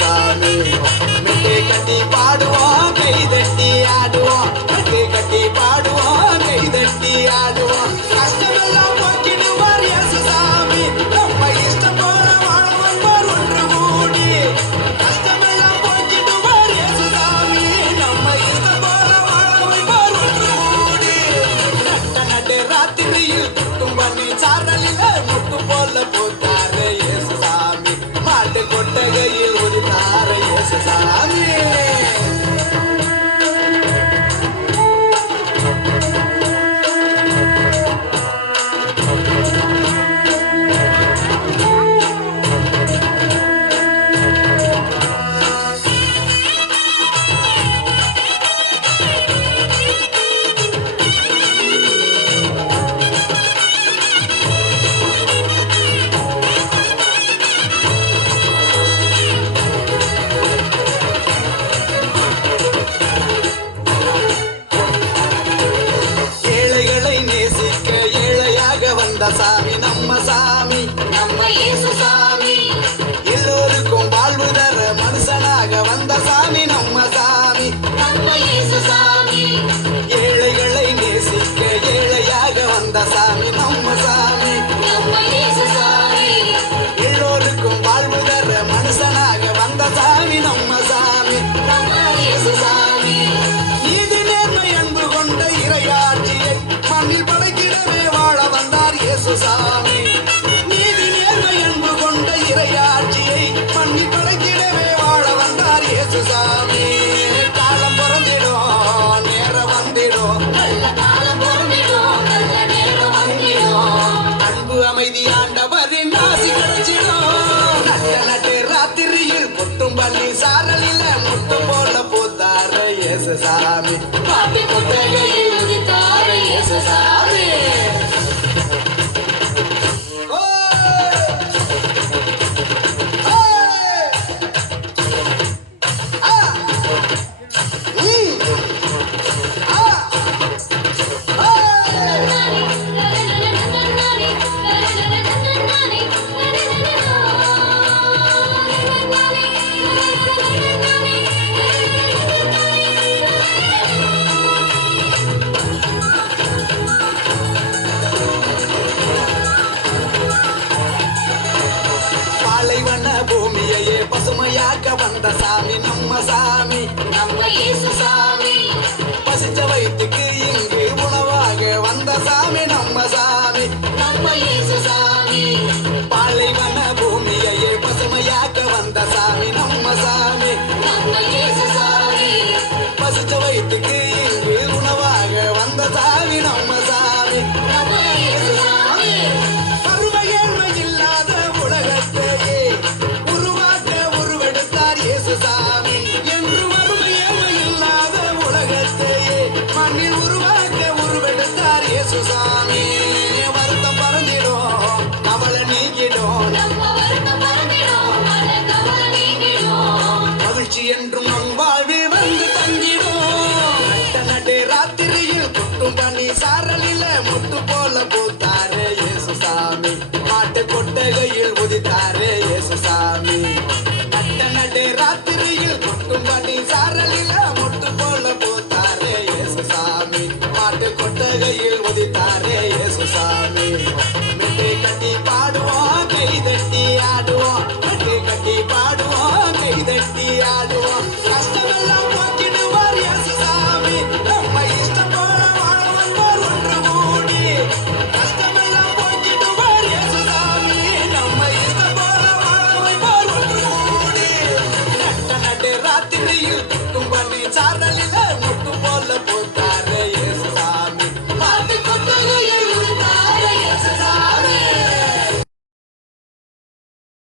side. நம்ம இயேசு சாமி எல்லோருக்கும் வாழ்வு தர மனுஷனாக வந்த சாமி நம்ம சாமி. நம்ம இயேசு சாமி ஏழைகளை நேசிக்க ஏழையாக வந்த சாமி நம்ம சாமி. நம்ம இயேசு சாமி எல்லோருக்கும் வாழ்வு தர மனுஷனாக வந்த சாமி நம்ம சாமி. நம்ம இயேசு சாமி நீதி நேர்மை அன்பு கொண்ட இறையாட்சியை மண்ணில் படைக்கிடவே வாழ வந்தார் இயேசு சாமி முட்டும் பண்ணி சாரலில முட்டும் போல போத்தார. ஏச சாமி. பாட்டி முத்தகையில் அந்த சாமி நம்ம சாமி நம்ம இயேசு சாமி பசிச்ச வயிற்றுக்கு மாட்டு கொட்டகையில் உதித்தாரே.